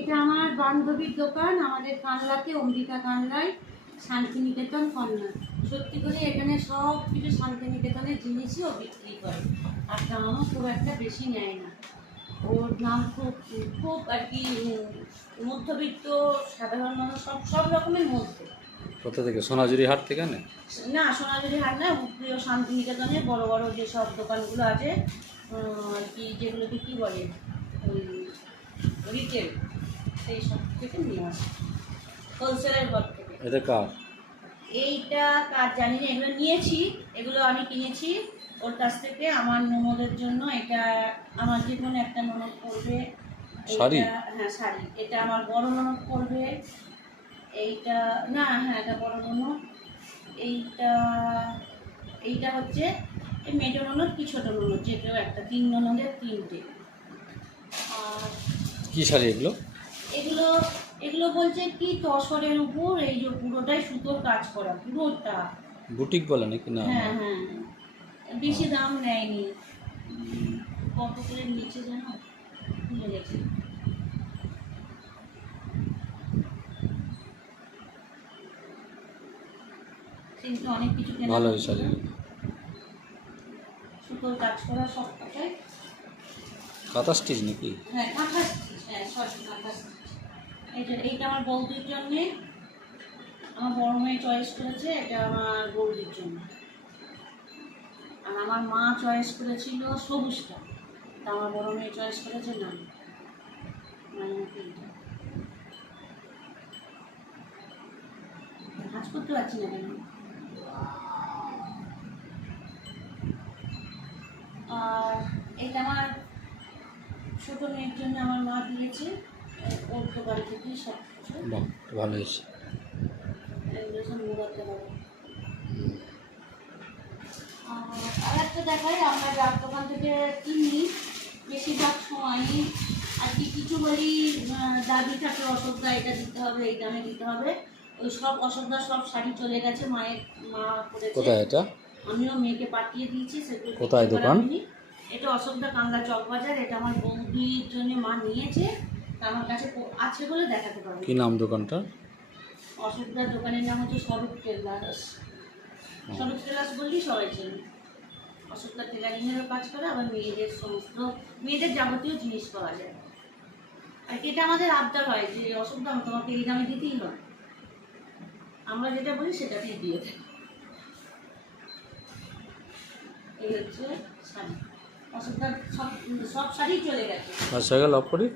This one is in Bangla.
এটা আমার বান্ধবীর দোকান, আমাদের কানলাতে, অম্বিকা কানলায়, শান্তিনিকেতন কর্নার। সত্যি করে এখানে সব কিছু শান্তিনিকেতনের জিনিসই ও বিক্রি করে, আর দামও খুব একটা বেশি নেয় না। ওর নাম খুব খুব আর কি মধ্যবিত্ত সাধারণ মানুষ, সব সব রকমের মধ্যে। কোথা থেকে? সোনাঝুরি হাট থেকে না? না, সোনাঝুরি হাট না, প্রিয় শান্তিনিকেতনে বড় বড় যেসব দোকানগুলো আছে আর কি, যেগুলোকে কী বলে ওই রিটেল, সেই সব থেকে নিয়ে আসে, হোলসেলের ঘর থেকে। এটা কার? এইটা কার জানি না, এগুলো নিয়েছি, এগুলো আমি কিনেছি ওর কাছ থেকে আমার ননদের জন্য। এটা আমার যে কোনো একটা ননদ পরবে। শাড়ি? হ্যাঁ শাড়ি। এটা আমার বড় ননদ পরবে। এইটা না, হ্যাঁ এটা বড় ননদ। এইটা এইটা হচ্ছে এই মেজো ননদ কি ছোটো ননদ, যে কেউ একটা, 3 ননদের 3টে। আর কি শাড়ি এগুলো? এগুলো এগুলো বলছে কি তসরের উপর, এই যে পুরোটাই সুতোর কাজ করা, পুরোটা বুটিক বলে নাকি? না, হ্যাঁ হ্যাঁ, বেশি দাম নেয়নি। কত করে নিচে জানো, ভুলে গেছি। কিন্তু অনেক কিছু কেনা ভালো হয়েছিল। শাড়ি। সুতোর কাজ করা সবটাই। কাঁথা স্টিচ নাকি? হ্যাঁ কাঁথা স্টিচ, হ্যাঁ সরি কাঁথা স্টিচ। এইটা আমার বৌদির জন্যে, আমার বড় মেয়ে চয়েস করেছে, এটা আমার বৌদির জন্য। আর আমার মা চয়েস করেছিল সবুজটা, তা আমার বড় মেয়ে চয়েস করেছে না, মানে এইটা। কাজ করতে পারছি না কেন। আর এটা আমার ছোটো মেয়ের জন্য আমার মা দিয়েছে ওর দোকান থেকে সব কিছু। বাহ, ভালো হয়েছে। এগুলো সব মোড়াতে হবে। আর একটা দেখাই, আমরা যার দোকান থেকে কিনি বেশিরভাগ সময়ই আর কি কিছু বলি দাবি থাকে, অসুবিধা এটা দিতে হবে, এই দামে দিতে হবে। ওই সব অসুবিধা সব শাড়ি চলে গেছে, মায়ের মা করেছে। কোথায় এটা? আমিও মেয়েকে পাঠিয়ে দিয়েছি, সেগুলো কোথায় দোকান? এটা অসুবিধা কানলা চক বাজার। এটা আমার বৌদির জন্য মা নিয়েছে, তা আমার কাছে আছে বলে দেখাতে পারবো। কি নাম দোকানটা? অসুবিধার দোকানের নাম হচ্ছে স্বরূপ টেলার্স। স্বরূপ টেলার্স বললেই সবাই চেনে। অসুবিধা টেলারিংয়েরও কাজ করে, আবার মেয়েদের সমস্ত মেয়েদের যাবতীয় জিনিস পাওয়া যায়। আর এটা আমাদের আবদার হয় যে অসুবিধা তোমাকে এই দামে দিতেই হবে, আমরা যেটা বলি সেটাতেই দিয়ে দেয়। এই হচ্ছে শাড়ি, অসুবিধা সব সব শাড়ি চলে গেছে। আর সাইকেল অফ করি।